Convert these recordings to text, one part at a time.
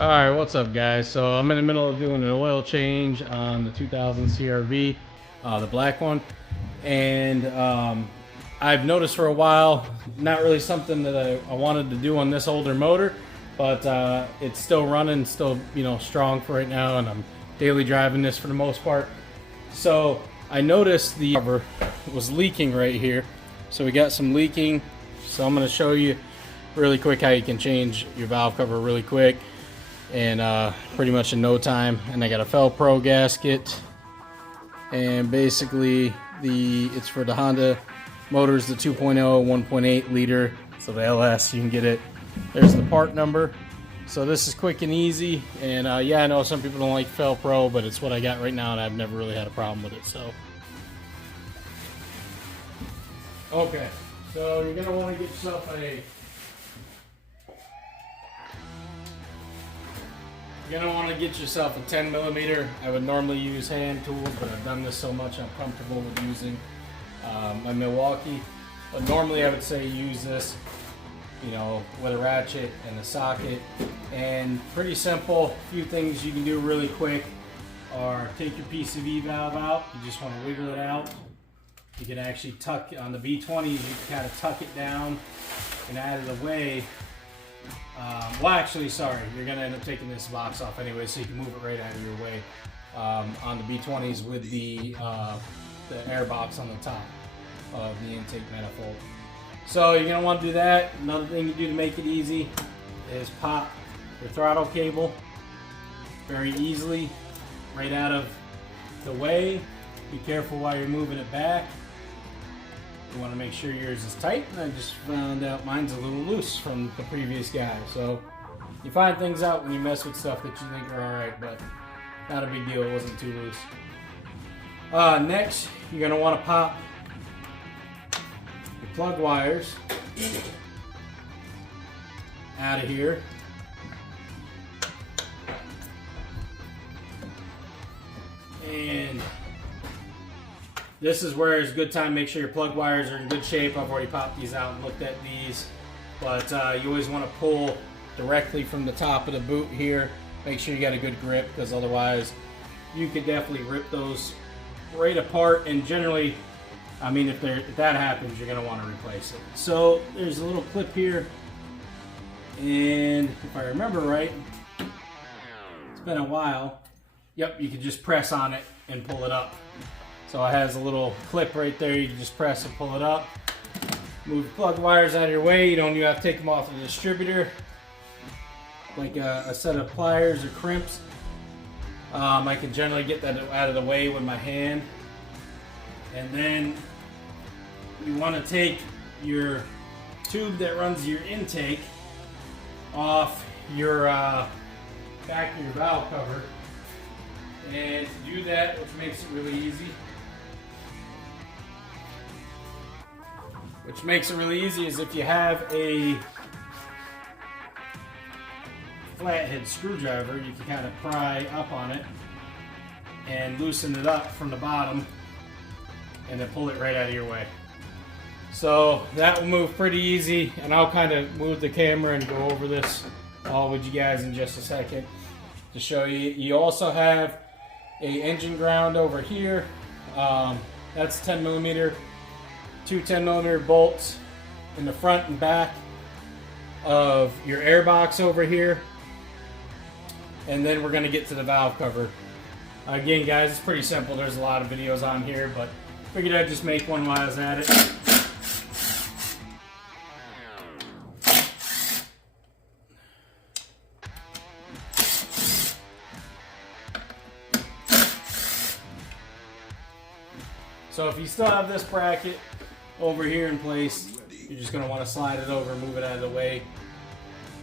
Alright, what's up guys? So I'm in the middle of doing an oil change on the 2000 CRV, the black one. And I've noticed for a while, not really something that I wanted to do on this older motor, but it's still running, still strong for right now, and I'm daily driving this for the most part. So I noticed the cover was leaking right here. So we got some leaking. So I'm going to show you really quick how you can change your valve cover really quick and pretty much in no time. And I got a Felpro gasket, and basically it's for the Honda motors, the 2.0 1.8 liter, so the LS. You can get it, there's the part number. So this is quick and easy, and yeah, I know some people don't like Felpro, but it's what I got right now, and I've never really had a problem with it. So okay, so you're gonna want to get yourself a You're going to want to get yourself a 10 millimeter. I would normally use hand tools, but I've done this so much I'm comfortable with using my Milwaukee. But normally I would say use this, with a ratchet and a socket. And pretty simple. A few things you can do really quick are take your PCV valve out. You just want to wiggle it out. You can actually tuck on the V20s. You can kind of tuck it down and out of the way. Well, actually, sorry, you're going to end up taking this box off anyway, so you can move it right out of your way on the B20s with the air box on the top of the intake manifold. So you're going to want to do that. Another thing you do to make it easy is pop your throttle cable very easily right out of the way. Be careful while you're moving it back. You want to make sure yours is tight, and I just found out mine's a little loose from the previous guy. So you find things out when you mess with stuff that you think are alright, but not a big deal, it wasn't too loose. Next, you're going to want to pop your plug wires out of here. And this is where it's a good time. Make sure your plug wires are in good shape. I've already popped these out and looked at these. But you always want to pull directly from the top of the boot here. Make sure you got a good grip, because otherwise you could definitely rip those right apart. And generally, I mean, if that happens, you're going to want to replace it. So there's a little clip here. And if I remember right, it's been a while. Yep, you can just press on it and pull it up. So it has a little clip right there. You can just press and pull it up. Move the plug wires out of your way. You don't even have to take them off the distributor, like a set of pliers or crimps. I can generally get that out of the way with my hand. And then you want to take your tube that runs your intake off your back of your valve cover. And to do that, which makes it really easy, is if you have a flathead screwdriver, you can kind of pry up on it and loosen it up from the bottom and then pull it right out of your way. So that will move pretty easy, and I'll kind of move the camera and go over this all with you guys in just a second to show you. You also have a engine ground over here. That's 10 millimeter. Two 10 millimeter bolts in the front and back of your air box over here. And then we're going to get to the valve cover. Again, guys, it's pretty simple. There's a lot of videos on here, but figured I'd just make one while I was at it. So if you still have this bracket over here in place, you're just going to want to slide it over, move it out of the way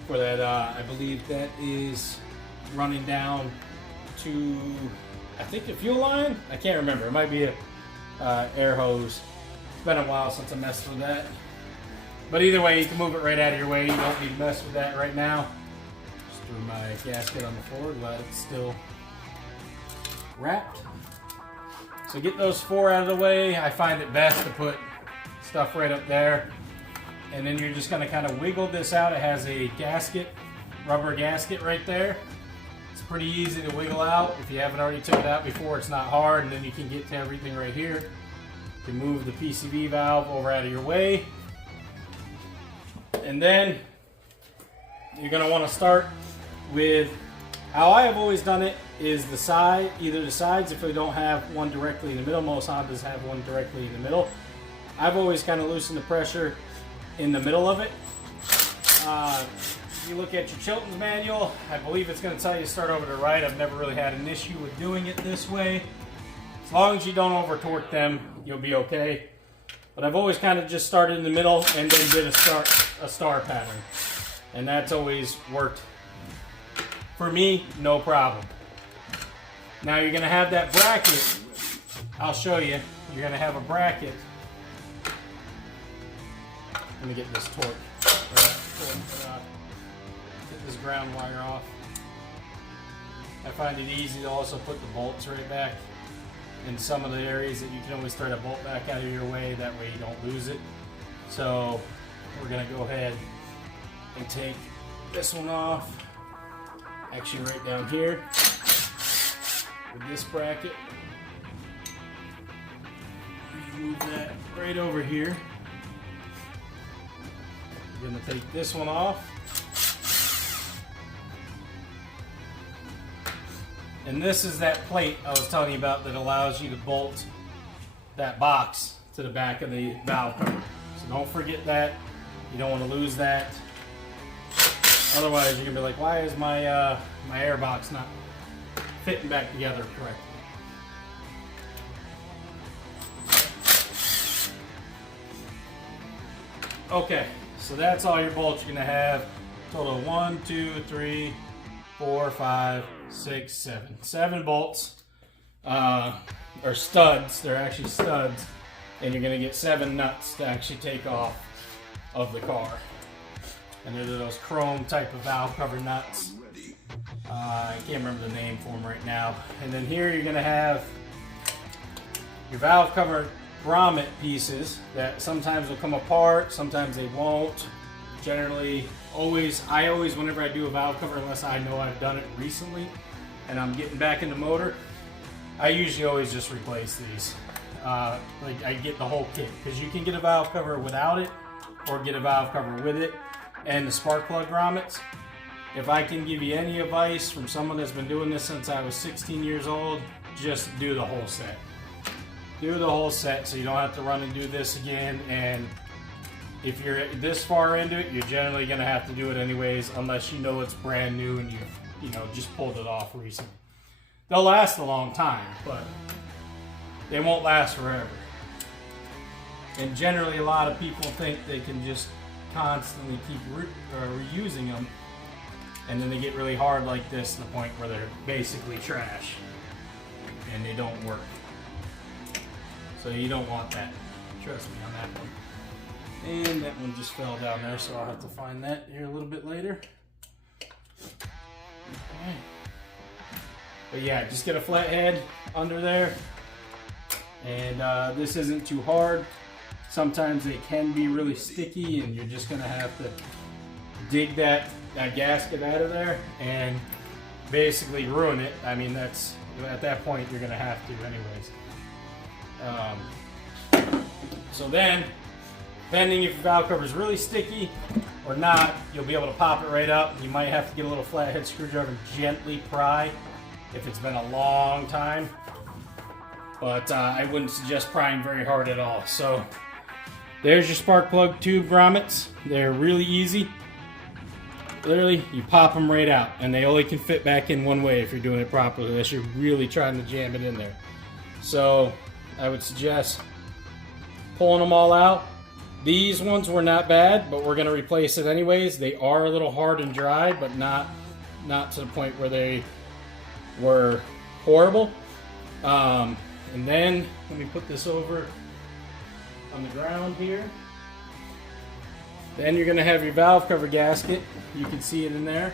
for that. I believe that is running down to, I think, the fuel line. I can't remember. It might be a air hose. It's been a while since I messed with that. But either way, you can move it right out of your way. You don't need to mess with that right now. Just threw my gasket on the floor, glad it's still wrapped. So get those four out of the way. I find it best to put stuff right up there. And then you're just going to kind of wiggle this out. It has a gasket rubber gasket right there. It's pretty easy to wiggle out. If you haven't already took it out before, it's not hard, and then you can get to everything right here. You can move the PCV valve over out of your way. And then you're going to want to start with how I have always done it is the side, either the sides if they don't have one directly in the middle. Most Hondas have one directly in the middle. I've always kind of loosened the pressure in the middle of it. If you look at your Chilton's manual, I believe it's going to tell you to start over to the right. I've never really had an issue with doing it this way. As long as you don't over torque them, you'll be okay. But I've always kind of just started in the middle and then did a star pattern. And that's always worked for me, no problem. Now you're going to have that bracket. I'll show you. You're going to have a bracket. Let me get this torque. Get this ground wire off. I find it easy to also put the bolts right back in some of the areas that you can always thread a bolt back out of your way. That way you don't lose it. So we're going to go ahead and take this one off. Actually right down here with this bracket. Move that right over here. We're going to take this one off. And this is that plate I was telling you about that allows you to bolt that box to the back of the valve cover. So don't forget that. You don't want to lose that. Otherwise you're going to be like, why is my my air box not fitting back together correctly? Okay, so that's all your bolts you're going to have. Total of 1, 2, 3, 4, 5, 6, 7. 7 bolts, or studs. They're actually studs. And you're going to get 7 nuts to actually take off of the car. And they're those chrome type of valve cover nuts. I can't remember the name for them right now. And then here you're going to have your valve cover grommet pieces that sometimes will come apart, sometimes they won't. Generally, I always, whenever I do a valve cover, unless I know I've done it recently and I'm getting back in the motor, I usually always just replace these. Like I get the whole kit, because you can get a valve cover without it or get a valve cover with it. And the spark plug grommets, if I can give you any advice from someone that's been doing this since I was 16 years old, just do the whole set. Do the whole set so you don't have to run and do this again. And if you're this far into it, you're generally going to have to do it anyways, unless you know it's brand new and you just pulled it off recently. They'll last a long time, but they won't last forever. And generally, a lot of people think they can just constantly keep reusing them, and then they get really hard like this to the point where they're basically trash and they don't work. So you don't want that. Trust me on that one. And that one just fell down there, so I'll have to find that here a little bit later. Okay. But yeah, just get a flat head under there, and this isn't too hard. Sometimes they can be really sticky, and you're just going to have to dig that gasket out of there and basically ruin it. I mean, that's at that point you're going to have to anyways. So then, depending if your valve cover is really sticky or not, you'll be able to pop it right up. You might have to get a little flathead screwdriver and gently pry if it's been a long time. But I wouldn't suggest prying very hard at all. So there's your spark plug tube grommets. They're really easy. Literally, you pop them right out, and they only can fit back in one way if you're doing it properly, unless you're really trying to jam it in there. So I would suggest pulling them all out. These ones were not bad, but we're going to replace it anyways. They are a little hard and dry, but not to the point where they were horrible. And then let me put this over on the ground here. Then you're going to have your valve cover gasket. You can see it in there.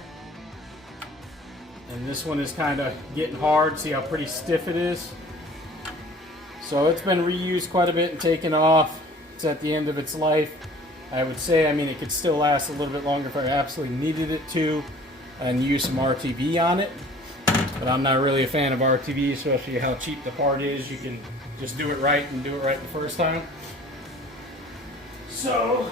And this one is kind of getting hard. See how pretty stiff it is? So it's been reused quite a bit and taken off. It's at the end of its life. I would say, I mean, it could still last a little bit longer if I absolutely needed it to. and use some RTV on it. But I'm not really a fan of RTV, especially how cheap the part is. You can just do it right and do it right the first time. So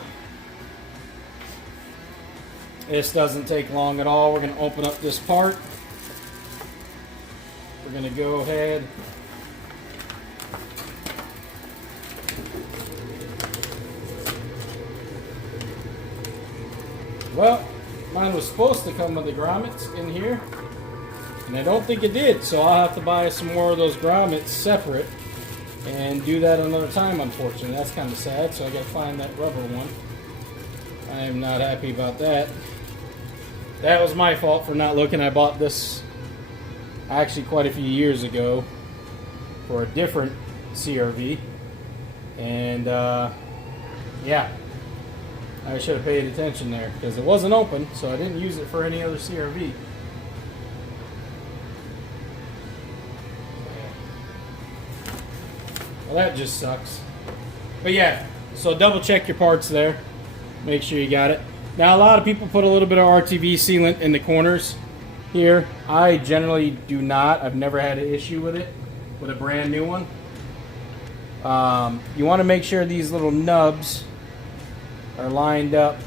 this doesn't take long at all. We're going to open up this part. We're going to go ahead well, mine was supposed to come with the grommets in here, and I don't think it did, so I'll have to buy some more of those grommets separate and do that another time, unfortunately. That's kind of sad, so I got to find that rubber one. I am not happy about that. That was my fault for not looking. I bought this actually quite a few years ago for a different CRV, and yeah, I should have paid attention there because it wasn't open, so I didn't use it for any other CRV. Well, that just sucks. But yeah, so double check your parts there. Make sure you got it. Now, a lot of people put a little bit of RTV sealant in the corners here. I generally do not. I've never had an issue with it with a brand new one. You want to make sure these little nubs are lined up,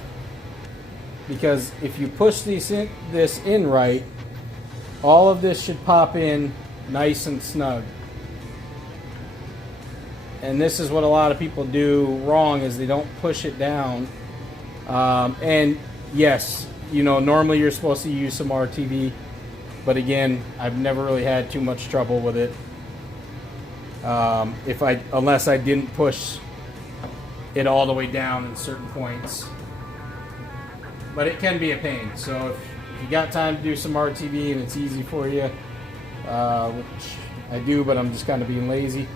because if you push this in right, all of this should pop in nice and snug. And this is what a lot of people do wrong, is they don't push it down. And yes, you know, normally you're supposed to use some RTV, but again, I've never really had too much trouble with it. Unless I didn't push it all the way down in certain points. But it can be a pain. So if you got time to do some RTV and it's easy for you, which I do, but I'm just kind of being lazy,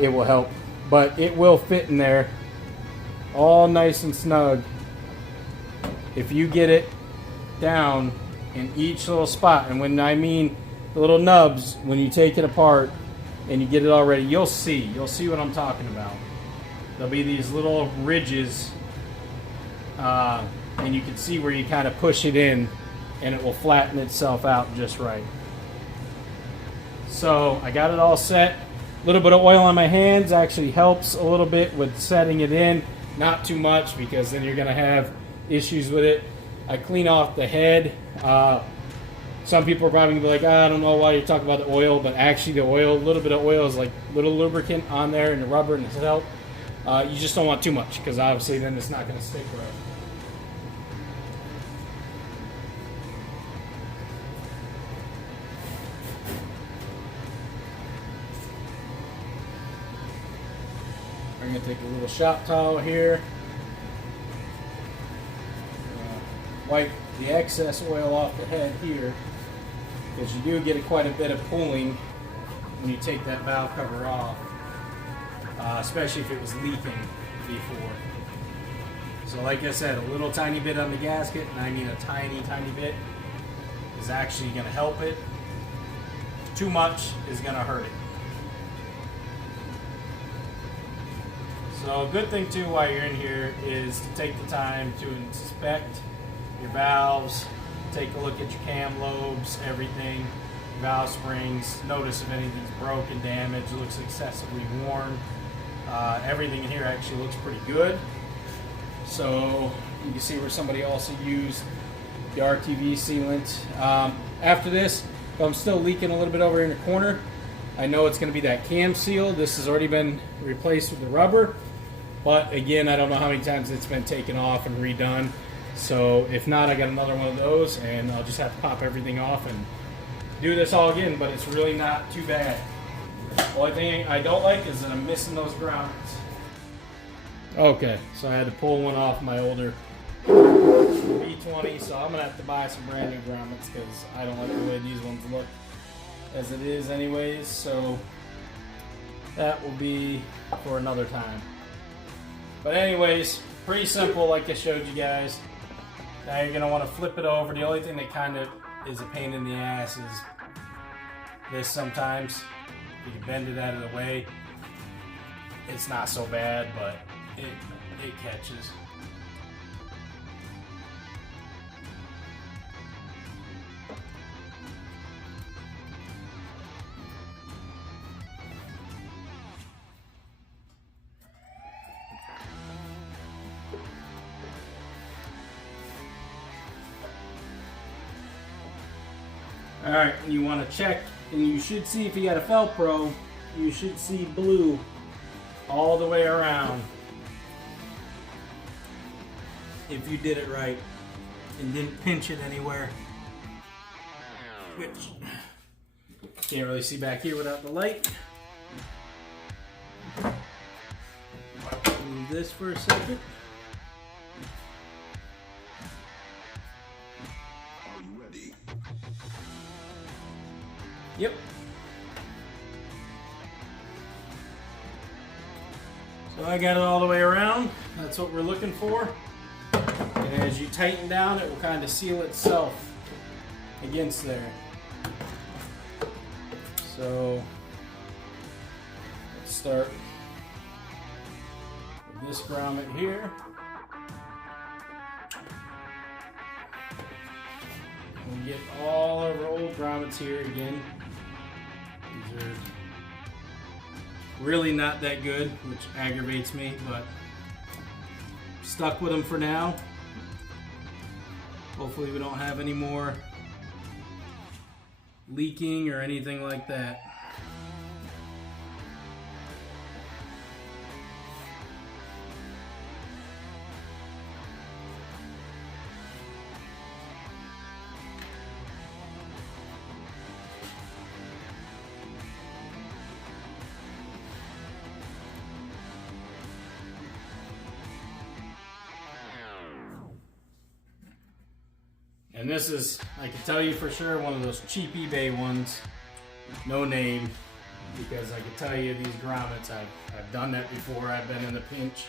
it will help. But it will fit in there all nice and snug if you get it down in each little spot. And when I mean the little nubs, when you take it apart and you get it all ready, you'll see what I'm talking about. There'll be these little ridges, and you can see where you kind of push it in and it will flatten itself out just right. So I got it all set. A little bit of oil on my hands actually helps a little bit with setting it in. Not too much, because then you're going to have issues with it. I clean off the head. Some people are probably going to be like, I don't know why you're talking about the oil, but actually the oil, a little bit of oil is like little lubricant on there, and the rubber and the help. You just don't want too much, because obviously then it's not going to stick right. I'm going to take a little shop towel here, wipe the excess oil off the head here, because you do get quite a bit of pulling when you take that valve cover off, especially if it was leaking before. So like I said, a little tiny bit on the gasket, and I mean a tiny bit, is actually going to help it. Too much is going to hurt it. So a good thing too while you're in here is to take the time to inspect your valves, take a look at your cam lobes, everything, valve springs, notice if anything's broken, damaged, looks excessively worn. Everything in here actually looks pretty good. So you can see where somebody also used the RTV sealant. After this, if I'm still leaking a little bit over in the corner, I know it's going to be that cam seal. This has already been replaced with the rubber. But again, I don't know how many times it's been taken off and redone. So if not, I got another one of those, and I'll just have to pop everything off and do this all again, but it's really not too bad. The only thing I don't like is that I'm missing those grommets. Okay, so I had to pull one off my older V20, so I'm going to have to buy some brand new grommets because I don't like the way these ones look as it is anyways. So that will be for another time. But anyways, pretty simple like I showed you guys. Now you're going to want to flip it over. The only thing that kind of is a pain in the ass is this sometimes. You can bend it out of the way. It's not so bad, but it catches. All right, and you want to check, and you should see if you got a Velcro, you should see blue all the way around. If you did it right and didn't pinch it anywhere, which can't really see back here without the light. Move this for a second. Are you ready? Yep. So I got it all the way around. That's what we're looking for. And as you tighten down, it will kind of seal itself against there. So let's start with this grommet here. We'll get all of our old grommets here again. These are really not that good, which aggravates me, but stuck with them for now. Hopefully we don't have any more leaking or anything like that. And this is, I can tell you for sure, one of those cheap eBay ones, no name, because I can tell you these grommets, I've done that before, I've been in the pinch.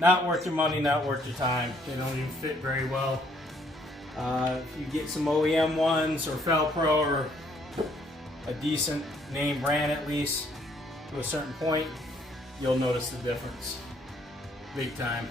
Not worth your money, not worth your time. They don't even fit very well. If you get some OEM ones or Velcro or a decent name brand at least, to a certain point, you'll notice the difference. Big time.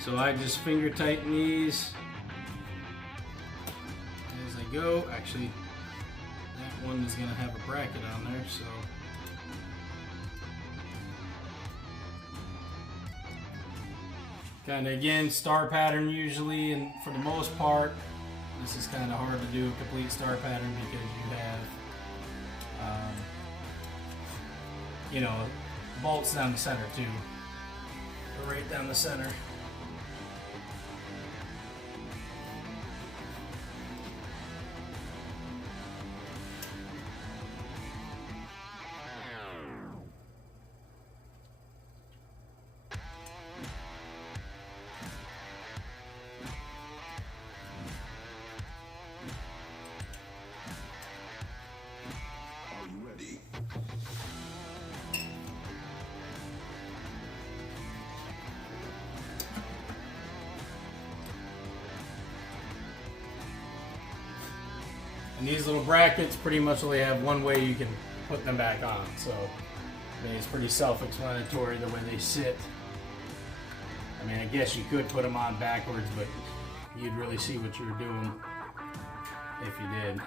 So I just finger tighten these as I go. Actually, that one is going to have a bracket on there, so kind of again star pattern usually, and for the most part this is kind of hard to do a complete star pattern because you have you know, bolts down the center too, right down the center. And these little brackets pretty much only have one way you can put them back on, so I mean, it's pretty self-explanatory the way they sit. I mean, I guess you could put them on backwards, but you'd really see what you were doing if you did.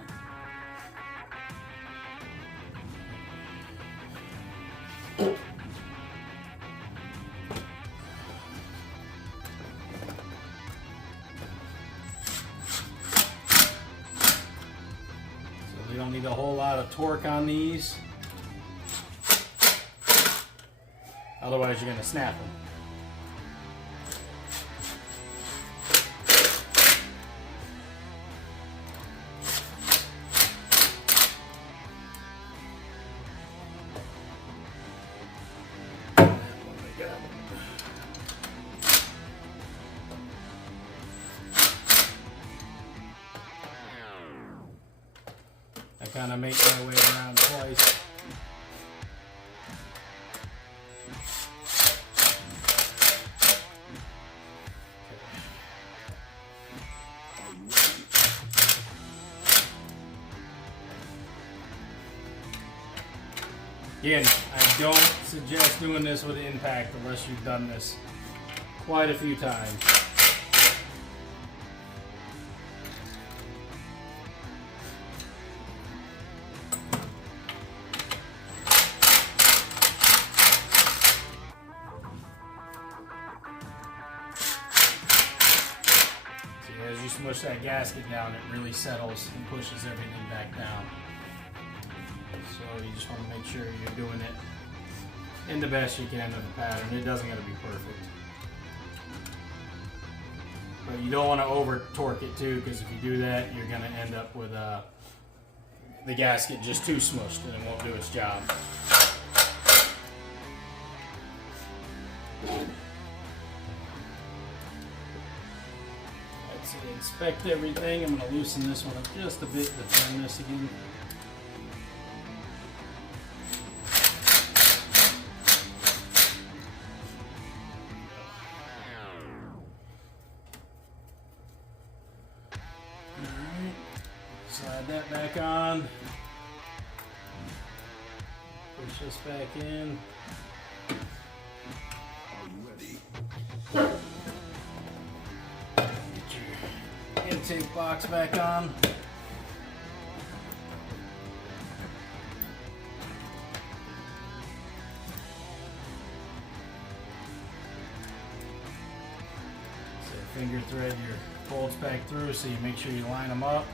You don't need a whole lot of torque on these, otherwise you're going to snap them. I kind of make my way around twice. Again, I don't suggest doing this with impact unless you've done this quite a few times. smush that gasket down, it really settles and pushes everything back down. So you just want to make sure you're doing it in the best you can of the pattern. It doesn't got to be perfect. But you don't want to over torque it too, because if you do that, you're going to end up with the gasket just too smushed and it won't do its job. Let's inspect everything. I'm going to loosen this one up just a bit to turn this again. Slide that back on. Push this back in. Get your intake box back on. So finger thread your bolts back through so you make sure you line them up.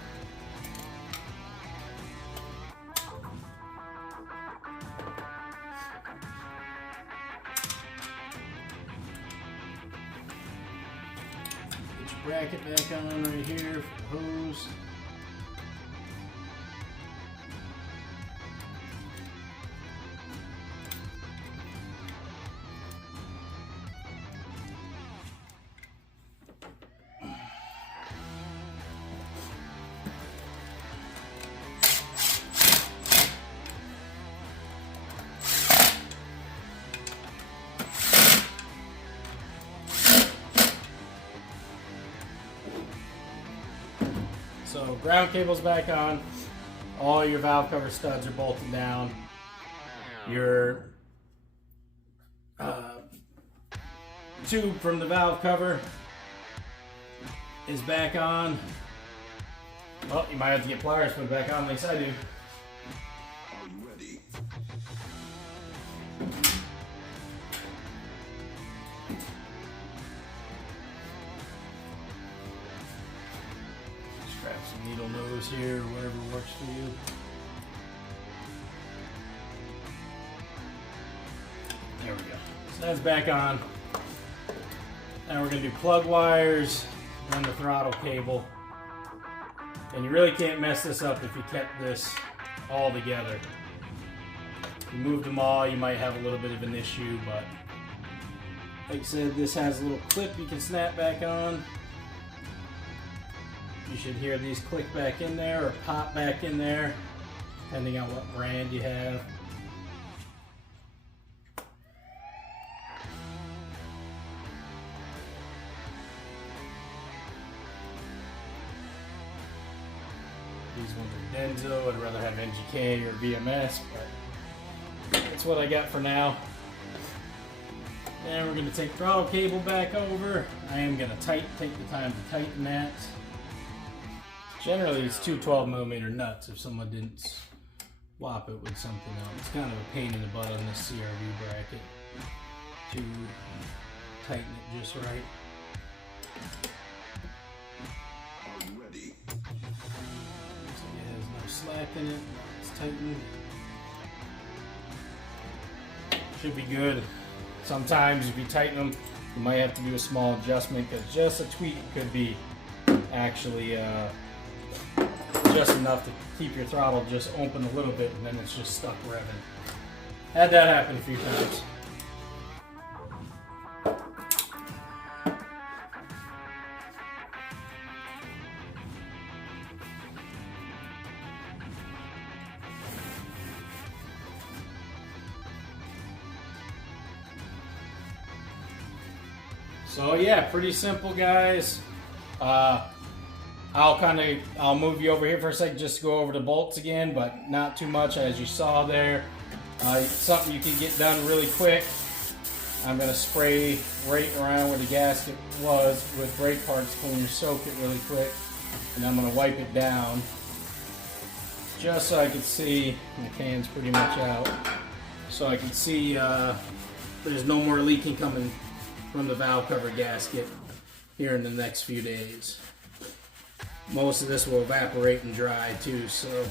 Bracket back on right here for the hose. So ground cable's back on. All your valve cover studs are bolted down. Your tube from the valve cover is back on. Well, you might have to get pliers to put it back on, at least I do. Grab some needle nose here, or whatever works for you. There we go. So that's back on. Now we're going to do plug wires and the throttle cable. And you really can't mess this up if you kept this all together. If you moved them all, you might have a little bit of an issue, but like I said, this has a little clip you can snap back on. You should hear these click back in there or pop back in there, depending on what brand you have. These ones are Denso. I'd rather have NGK or VMS, but that's what I got for now. Then we're going to take throttle cable back over. I am going to take the time to tighten that. Generally, it's two 12mm nuts if someone didn't swap it with something else. It's kind of a pain in the butt on this CRV bracket to tighten it just right. Ready. So it has no slack in it. It's tightened. Should be good. Sometimes if you tighten them, you might have to do a small adjustment because just a tweak could be actually just enough to keep your throttle just open a little bit, and then it's just stuck revving. Had that happen a few times. So yeah, pretty simple, guys. I'll move you over here for a second just to go over the bolts again, but not too much, as you saw there. Something you can get done really quick. I'm going to spray right around where the gasket was with brake parts cleaner, soak it really quick, and I'm going to wipe it down just so I can see. The can's pretty much out, so I can see there's no more leaking coming from the valve cover gasket here in the next few days. most of this will evaporate and dry too, so.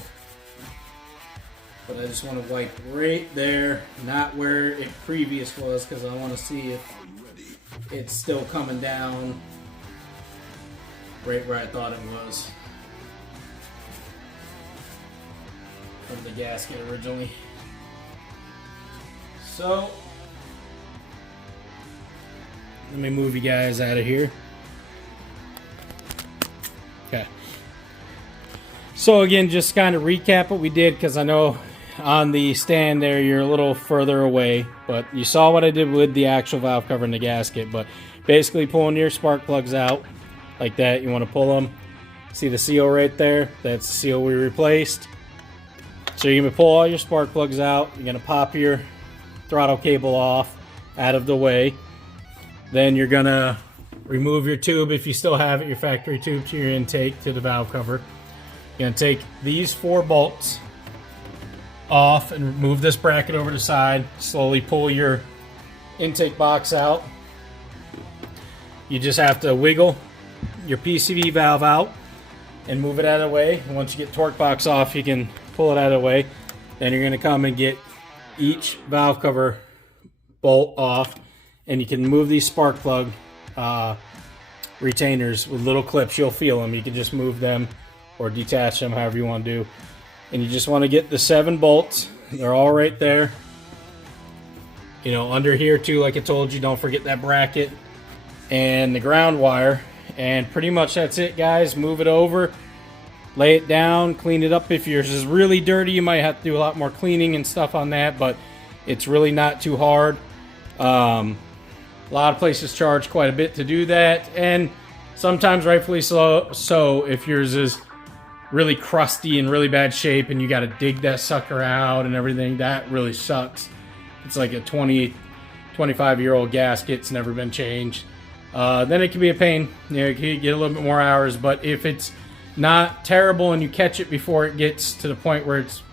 But I just want to wipe right there, not where it previous was, because I want to see if it's still coming down right where I thought it was from the gasket originally. So, let me move you guys out of here. Okay. So again, just kind of recap what we did, because I know on the stand there you're a little further away, but you saw what I did with the actual valve cover and the gasket. But basically pulling your spark plugs out like that, you want to pull them. See the seal right there? That's the seal we replaced. So you're going to pull all your spark plugs out. You're going to pop your throttle cable off out of the way. Then you're going to remove your tube, if you still have it, your factory tube to your intake to the valve cover. You're going to take these 4 bolts off and move this bracket over to the side. Slowly pull your intake box out. You just have to wiggle your PCV valve out and move it out of the way. And once you get torque box off, you can pull it out of the way. Then you're going to come and get each valve cover bolt off, and you can move these spark plug retainers with little clips. You'll feel them. You can just move them or detach them, however you want to do. And you just want to get the 7 bolts. They're all right there. You know, under here too, like I told you, don't forget that bracket and the ground wire. And pretty much that's it, guys. Move it over, lay it down, clean it up. If yours is really dirty, you might have to do a lot more cleaning and stuff on that, but it's really not too hard. A lot of places charge quite a bit to do that, and sometimes rightfully so if yours is really crusty and really bad shape and you got to dig that sucker out and everything. That really sucks. It's like a 25-year-old gasket. It's never been changed. Then it can be a pain. You know, you can get a little bit more hours, but if it's not terrible and you catch it before it gets to the point where it's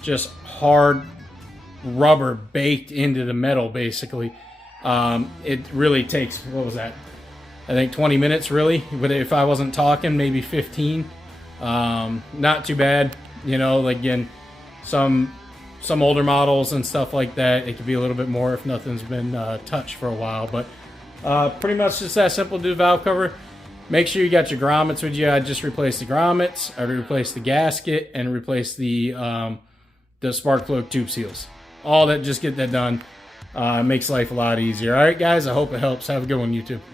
just hard rubber baked into the metal, basically, it really takes, what was that? I think 20 minutes really, but if I wasn't talking, maybe 15. Not too bad, you know. Like, again, some older models and stuff like that, it could be a little bit more if nothing's been touched for a while. But pretty much just that simple to do the valve cover. Make sure you got your grommets with you. I just replaced the grommets, I replaced the gasket, and replaced the spark plug tube seals. All that, just get that done. Makes life a lot easier. All right, guys, I hope it helps. Have a good one, YouTube.